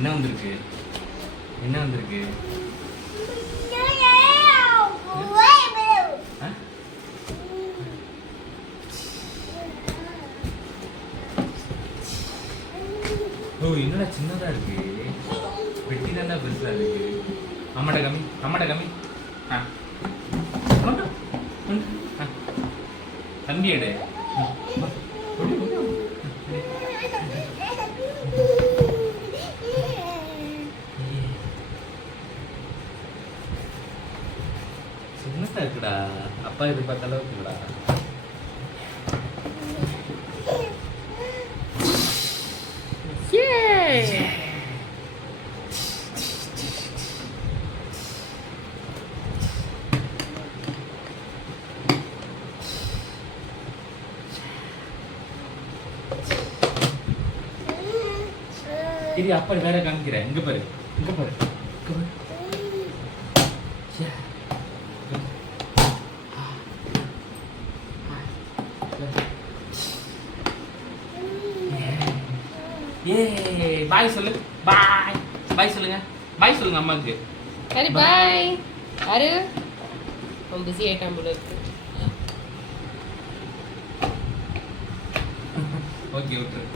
என்ன வந்திருக்கு? என்ன வந்திருக்கு? ஓ என்னடா சின்னதா இருக்கு. பெட்டி தானே பெருசா இருக்கு. அம்மாட கம்மி, அம்மாட கம்மி. கொண்டு தம்பி எடு. சின்னதா இருக்குடா. அப்பா எதிர்பார்த்த அளவுக்கு இருக்குடா. இது அப்பா வேற காமிக்கிறேன். இங்க பாரு, இங்க பாரு, இங்க பாரு. ஏ பாய் சொல்லு. பாய் பாய் சொல்லுங்க. பாய் சொல்லுங்க அம்மாக்கு. சரி பாய். யாரு ரொம்ப பிஸி ஆயிட்டான் போல இருக்கு. ஓகே விட்டுரு.